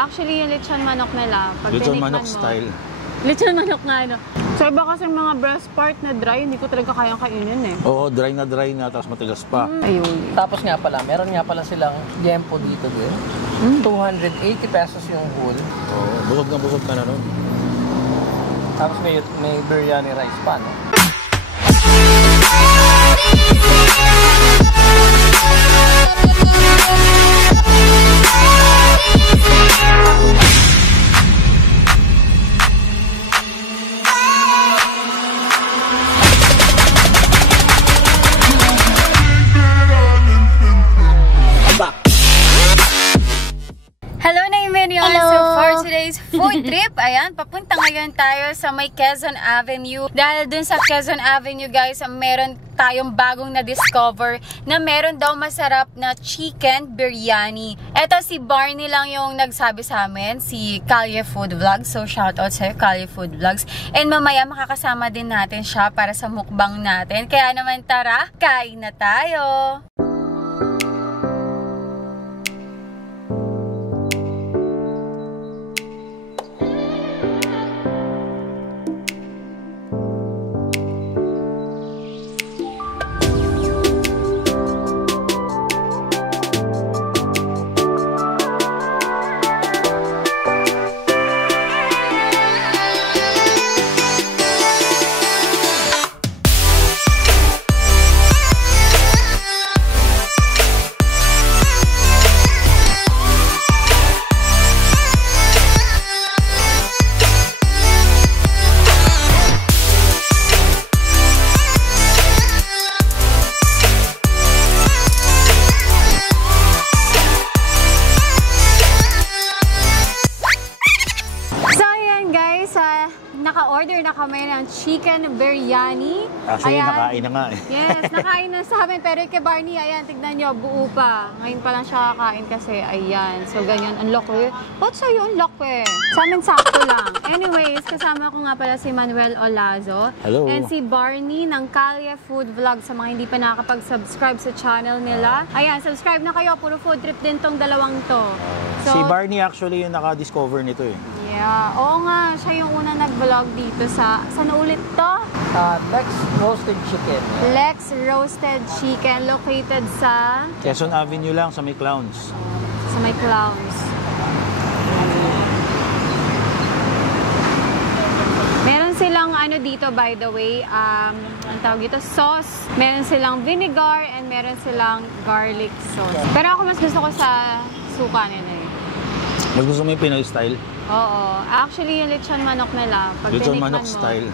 Actually, yung lechon manok nila, pag lechon tinikman manok mo, style. lechon manok nga, no? So, iba kasi mga breast part na dry, hindi ko talaga kayang kainin eh. Oo, dry na, tapos matigas pa. Ayun. Tapos nga pala, meron nga pala silang Jempo dito din. 280 pesos yung whole. Oo, busog ka na nun. Tapos may biryani rice pa, no? So for today's food trip, ayan, papunta ngayon tayo sa may Quezon Avenue. Dahil dun sa Quezon Avenue, guys, meron tayong bagong na-discover na meron daw masarap na chicken biryani. Eto si Barney lang yung nagsabi sa amin, si Kalye Food Vlogs. So shoutout sa'yo, Kalye Food Vlogs. And mamaya makakasama din natin siya para sa mukbang natin. Kaya naman tara, kain na tayo! Naka-order na kami ng chicken biryani. Actually, ayan. Nakain na nga eh. Yes, nakain na sa amin. Pero kay Barney, ayan, tignan nyo, buo pa. Ngayon pa lang siya kakain kasi, ayan. So, ganyan, ang laki. Ba't sa'yo ang laki? Sa amin, sakto lang. Anyways, kasama ko nga pala si Manuel Olazo. Hello. And si Barney ng Kalye Food Vlog. Sa mga hindi pa nakakapag-subscribe sa channel nila. Ayan, subscribe na kayo. Puro food trip din tong dalawang to. So, si Barney actually yung naka-discover nito eh. Yeah, oo nga, siya yung una nag-vlog dito sa, saan ulit to? Lex Roasted Chicken. Lex Roasted Chicken, located sa? Quezon Avenue lang sa may Clowns. Sa may Clowns. Meron silang ano dito, by the way, ang tawag dito, sauce. Meron silang vinegar and meron silang garlic sauce. Pero ako mas gusto ko sa suka nila eh. Mas gusto mo yung Pinoy style? Oo. Actually, yung lechon manok nila, pag lechon tinikman manok mo, style.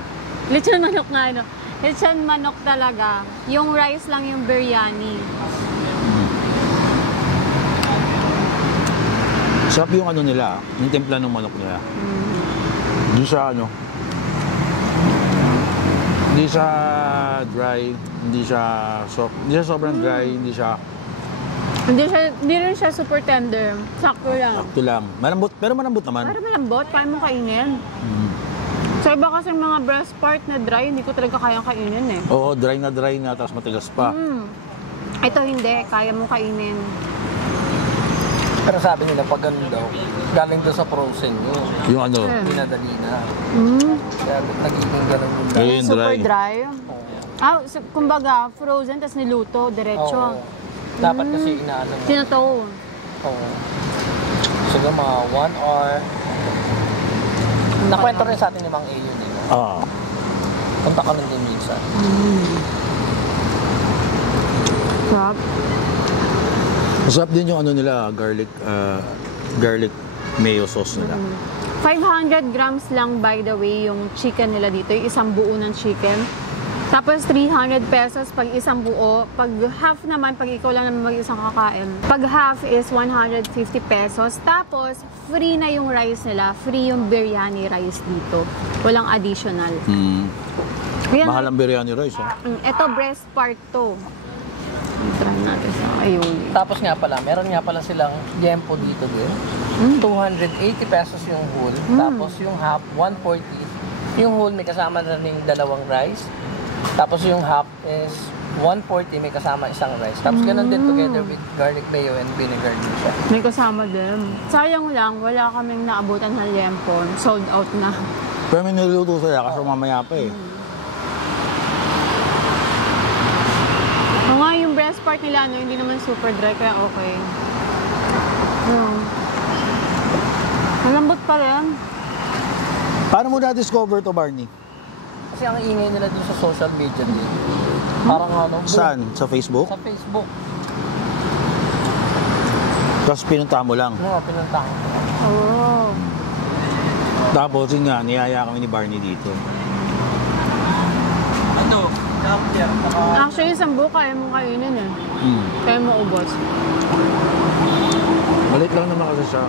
Lechon manok nga, no? Lechon manok talaga. Yung rice lang yung biryani. Sarap yung ano nila, yung timpla ng manok nila. Hindi siya ano, hindi siya dry, hindi siya sobrang dry, hindi rin siya super tender. Sakto lang. Sakto lang. Malambot, pero malambot naman. Pero malambot, kaya mo kainin. So iba kasi mga breast part na dry, hindi ko talaga kayang kainin eh. Oo, dry na, tapos matigas pa. Ito hindi, kaya mo kainin. Pero sabi nila, pag ganun daw, galing daw sa frozen yun. Yung ano? Pinadali na. Kaya nagiging ganun yung Ayun, yung Super dry. dry. Kumbaga, frozen, tapos niluto, diretso. Dapat kasi inaano mo. Tinuto. Oo. Siguro mga 1 hour. Nakwento rin sa atin ni Mang A yun eh. Oo. Punta ka nun din minsan. Sarap. Masarap din yung ano nila, garlic mayo sauce nila. 500 grams lang, by the way, yung chicken nila dito. Yung isang buo ng chicken. Tapos 300 pesos pag isang buo. Pag half naman, pag ikaw lang naman mag-isang kakain. Pag half is 150 pesos. Tapos free na yung rice nila. Free yung biryani rice dito. Walang additional. Yan, Mahal ang biryani rice, ha? ito breast part to. Try natin sa ayun. Tapos nga pala, meron nga pala silang Jempo dito din. 280 pesos yung whole. Tapos yung half, 140. Yung whole may kasama na rin dalawang rice. Tapos yung half is 140 may kasama isang rice. Tapos ganun din together with garlic mayo and vinegar din siya. May kasama din. Sayang lang, wala kaming naabutan ng lempon. Sold out na. Pero may niluto sila kasi mamaya pa eh. O nga, yung breast part nila, no, hindi naman super dry, kaya okay. Malambot pa rin. Paano mo na-discover to, Barney? Kasi ang ingay nila dun sa social media din. Parang ano, Saan? Sa Facebook? sa Facebook. Tapos pinunta mo lang. Pinuntahan ko. Oh. Tapos yun nga, niyaya kami ni Barney dito. Ano? Kapter. Actually, isang buo kaya mong kainin eh. Kaya mo ubos. Malit lang naman kasi siya.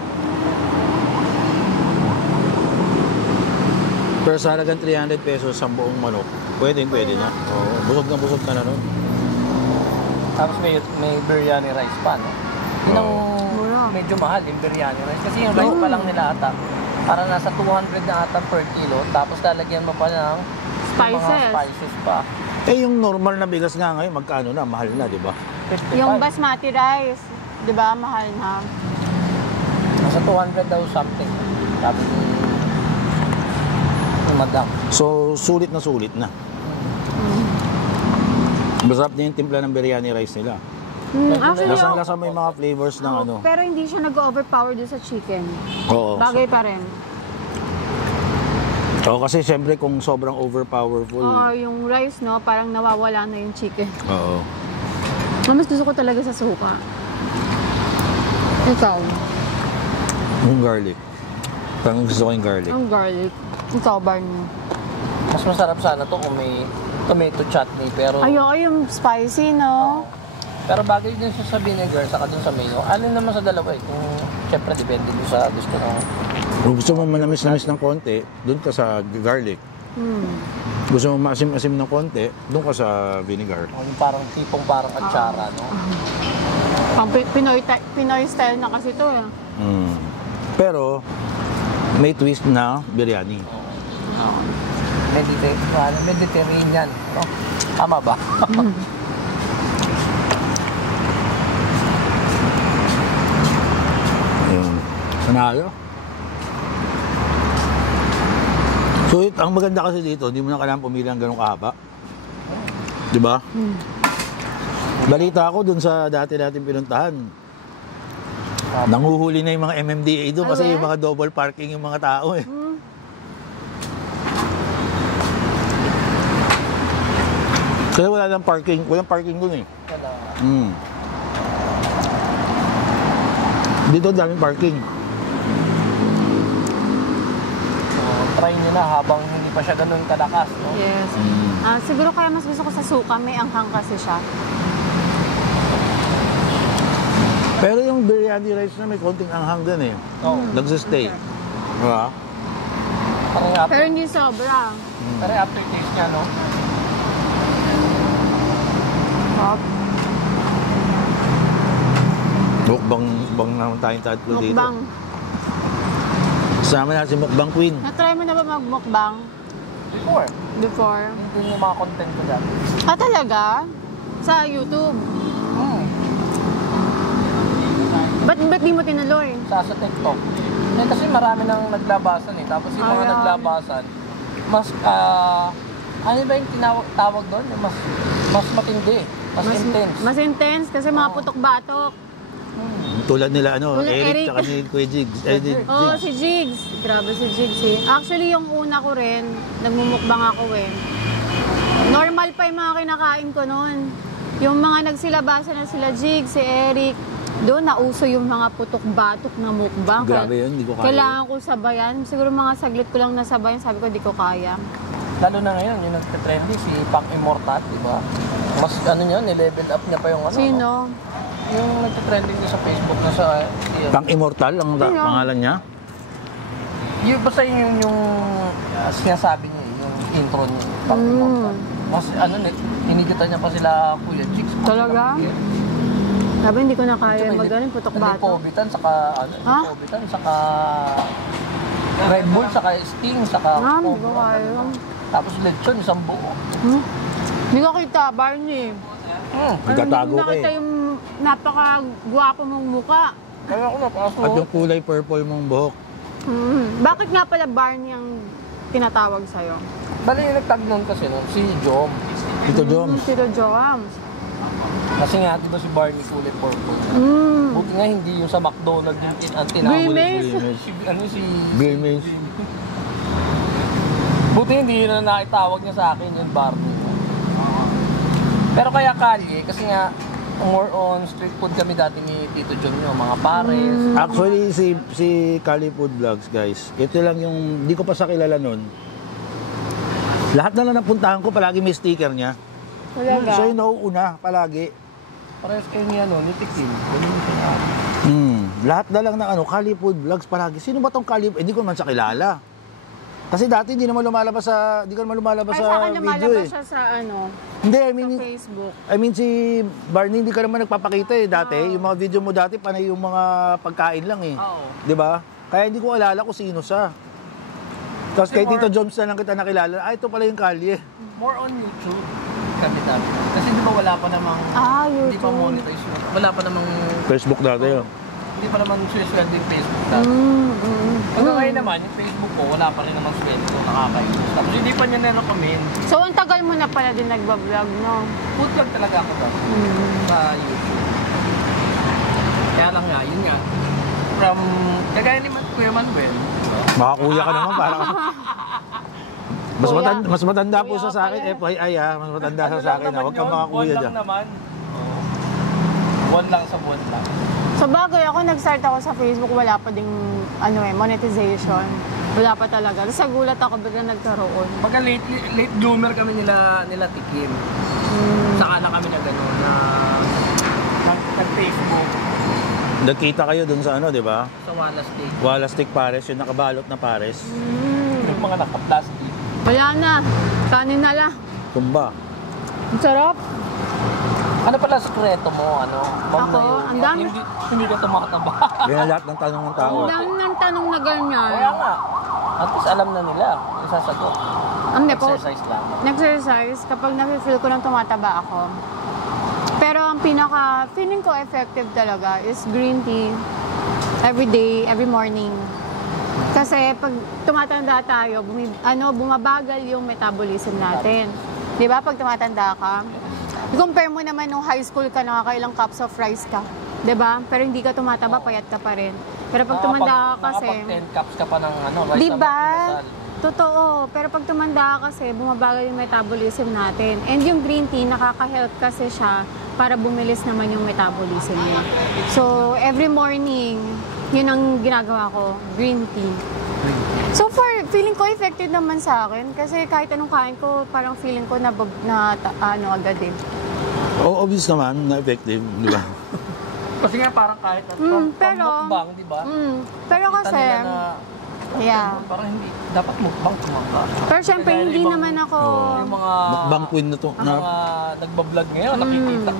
Pero sa halagang 300 pesos sa buong manok, pwede na. Oo, busog ka na nun. Tapos may biryani rice pa, no? Yun ang medyo mahal, yung biryani rice. Kasi yung rice pa lang nila ata, para nasa 200 na ata per kilo. Tapos lalagyan mo pa ng mga spices pa. Eh, yung normal na bigas nga ngayon, magkano na? Mahal na, di ba? 55. Yung basmati rice, di ba, mahal na. Nasa 200 daw something. Sabi ni madam. So, sulit na. Masarap din yung timpla ng biryani rice nila. Actually, Lasang-lasa may mga flavors ng ano. pero hindi siya nag-overpower doon sa chicken. Oo. Bagay pa rin. Oo, kasi siyempre kung sobrang overpowerful. Or yung rice, no, parang nawawala na yung chicken. Oo. Mas gusto ko talaga sa suka. Ikaw? Yung garlic. Parang gusto ko yung garlic. Ang garlic. Ikaw, Barney. Mas masarap sana to kung may tomato chutney, pero... Ayoko yung spicy, no? Pero bagay din siya sa vinegar, saka dun sa mayo. Alin naman sa dalawa eh. Kung, syempre, depende din sa gusto ng... Kung gusto mo manamis-namis ng konti, doon ka sa garlic. Gusto mo maasim-asim ng konti, doon ka sa vinegar. Yung parang tipong parang atsara, no? Pang Pinoy style na kasi to, eh. Pero, may twist na biryani. Mediterranean, no? Tama ba? Panalo. So, ang maganda kasi dito, hindi mo na kailangan pumili ng ganong kahaba. Di ba? Balita ako dun sa dati-dating pinuntahan. Nanguhuli na yung mga MMDA doon kasi yung mga double parking yung mga tao eh. Kasi walang parking dun eh. Dito daming parking. Try nyo na habang hindi pa siya ganun kalakas, no? Yes. Siguro kaya mas gusto ko sa suka, may anghang kasi siya. Pero yung biryani rice na may konting anghang din eh. Nagsistay. Diba? Pero hindi sobra. Pero aftertaste niya, no? Mukbang naman tayong tatlo dito. Mukbang. Sama natin si Mukbang Queen. Na-try mo na ba mag-mukbang? Before? Hindi yung mga content ko dyan. Talaga? Sa YouTube? Ba't di mo tinuloy? Sa TikTok. Eh, kasi marami nang naglabasan eh. Tapos yung mga naglabasan, mas, ano ba yung tawag doon? Mas matindi. Mas intense. Mas intense kasi mga putok-batok. Tulad nila Tulad Eric tsaka ni Kuya Jigs. Si Jigs. Grabe si Jigs eh. Actually, yung una ko rin, nagmumukbang ako eh. Normal pa yung mga kinakain ko noon. Yung mga nagsilabasan na sila Jigs, si Eric, doon nauso yung mga putok-batok na mukbang. Grabe yun, hindi ko kaya. Kailangan ko sabayan. Siguro mga saglit ko lang nasabayan, sabi ko hindi ko kaya. Lalo na ngayon, yung nagka-trendy, si Pang Immortal, di ba? Mas ano yun, ni-level up niya pa yung ano. Sino? No? Yung nagka-trending niya sa Facebook na sa... Pang Immortal ang pangalan niya? Yung basta yung sinasabi niya, yung intro niya, Pang Immortal. Mas ano, hinigatan niya pa sila Kuya Jigs. Talaga? Sabi, hindi ko na kaya mag-galing, putok-batok. Pobitan, saka Pobitan, saka Red Bull, saka Sting, saka Hindi ko kaya. Tapos lechon, isang buo. Hindi ko kita, Barney. Nagtatago ka nakita eh. yung napaka-gwapo mong muka. Kaya ako napasok. At yung kulay purple mong buhok. Bakit nga pala Barney ang tinatawag sa'yo? Bali yung nagtag nun kasi nun, si Jom. Tito Joms. Tito Joms. Kasi nga, di ba si Barney kulay purple? Buti nga hindi yung sa McDonald's yung ang tinawag. Grimace. Si Bill Mays. Buti hindi yun na naitawag niya sa akin yung Barney. Pero kaya kalye, kasi nga more on street food kami dati ni Tito John yung mga pares. Actually, si Cali Food Vlogs, guys, ito lang yung, di ko pa sa kilala nun. Lahat na lang napuntahan ko, palagi may sticker niya. Talaga? So, yung nauuna, palagi. Pares kayo niya ni Tikim. Lahat na lang ng Cali Food Vlogs, palagi. Sino ba tong Cali? Hindi ko man siya kilala. Kasi dati hindi naman lumalabas sa, Ay, sa sa akin video lumalabas eh. siya sa Hindi, sa Facebook. I mean si Barney hindi ka naman nagpapakita eh dati. Yung mga video mo dati panay yung mga pagkain lang eh. Oo. 'Di ba? Kaya hindi ko alala kung sino siya. Tapos kay Tito Joms na lang kita nakilala. Ito pala yung kalye. More on YouTube kami dati. Kasi di ba wala pa namang, YouTube. hindi pa monetize yun. Wala pa namang, Facebook dati yun. hindi pa naman sweldo yung Facebook dati. Hanggang ngayon naman, yung Facebook ko, wala pa rin namang sweldo, nakakainis. Tapos hindi pa niya na-recommend. So, ang tagal mo na pala din nagbablog, no? Food vlog talaga ako dati sa YouTube. Kaya lang nga, yun nga. From, kagaya ni Kuya Manuel. Makakuya ka naman para Kuya. mas matanda po Kuya siya sa akin, pala. FYI ha. Mas matanda siya sa akin ha. Huwag kang makakuya buwan dyan. lang naman. Buwan lang sa buwan lang. So, bagay ako, nag-start ako sa Facebook, wala pa ding, monetization. Wala pa talaga. Tapos nagulat ako, bigla nagkaroon. Pagka late bloomer kami nila Tikim. Saka na kami na gano'n na nag-Facebook Nagkita kayo dun sa di ba? sa Wallace Cake. Wallace Stick Pares, yung nakabalot na pares. Yung mga naka-plastic. Wala na. Kanin na lang. Tumba. Ang sarap. Ano pala sekreto mo? Ma'am Ako, na yun? ang dami. Hindi ka tumataba. Yan ang lahat ng tanong ng tao. Ang dami ng tanong na ganyan. Kaya nga. At least alam na nila. Yung sasagot. Hindi po. Exercise lang. Nag-exercise kapag na-feel ko nang tumataba ako. Pero ang feeling ko effective talaga is green tea. Every day, every morning. Kasi pag tumatanda tayo, bumabagal yung metabolism natin. Di ba? Pag tumatanda ka, compare mo naman nung high school ka, nakakailang cups of rice ka. Di ba? Pero hindi ka tumataba, payat ka pa rin. Pero pag tumanda ka kasi... Nakapag 10 cups ka pa ng rice Di na ba? magkinasal. Totoo. Pero pag tumanda ka kasi, bumabagal yung metabolism natin. And yung green tea, nakaka-help kasi siya para bumilis naman yung metabolism niya. So, every morning, yun ang ginagawa ko, green tea. So far, feeling ko effective naman sa akin. Kasi kahit anong kain ko, parang feeling ko agad eh. Obvious naman na effective, di ba? Kasi nga parang kahit pero- mukbang, di ba? Pero kasi, yeah. Parang hindi, dapat mukbang tumangka. Pero syempre, Kaya hindi ibang- naman ako... Yung mga Mukbang queen na to. ang mga nagbablog ngayon,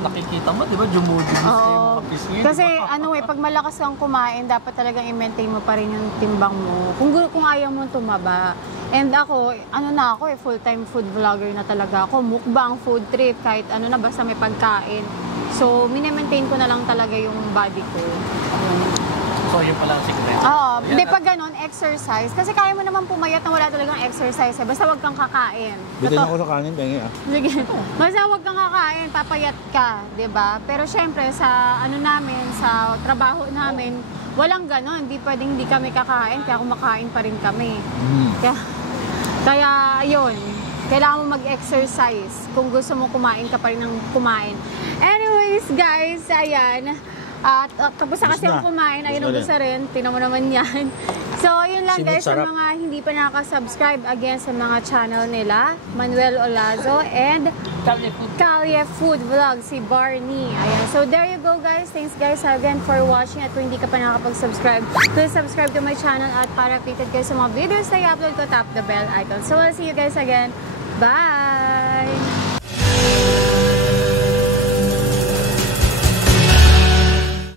nakikita mo, di ba? Jumudis yung mga biscuit. Kasi pag malakas kang kumain, dapat talagang i-maintain mo pa rin yung timbang mo. Kung ayaw mo tumaba. And ako, full-time food vlogger na talaga ako. Mukbang, food trip, kahit basta may pagkain. So, mini-maintain ko na lang talaga yung body ko. So, yun pala ang secret. Oo. Hindi pag ganun, exercise. Kasi kaya mo naman pumayat na wala talagang exercise. Basta wag kang kakain. Bitin ako sa kanin, pengi ah. Sige. Basta huwag kang kakain, papayat ka, 'di ba? Pero syempre sa sa trabaho namin, walang gano'n. Hindi pwedeng hindi kami kakain, kaya kumakain pa rin kami. Kaya yun, kailangan mo mag-exercise kung gusto mo kumain ka pa rin ng kumain. Anyways, guys, ayan. At tapos na kasi Ubus na. ako kumain, ayun, Ubus na ubus na rin. Tinan mo naman yan. So, yun lang Simot guys, sa sarap. mga hindi pa nakaka-subscribe again sa mga channel nila, Manuel Olazo and Kalye Food Vlog, si Barney. Ayan. So, there you go guys. Thanks guys again for watching. At kung hindi ka pa nakakapag-subscribe, please subscribe to my channel at para updated kayo sa mga videos na i-upload ko, tap the bell icon. So, I'll see you guys again. Bye!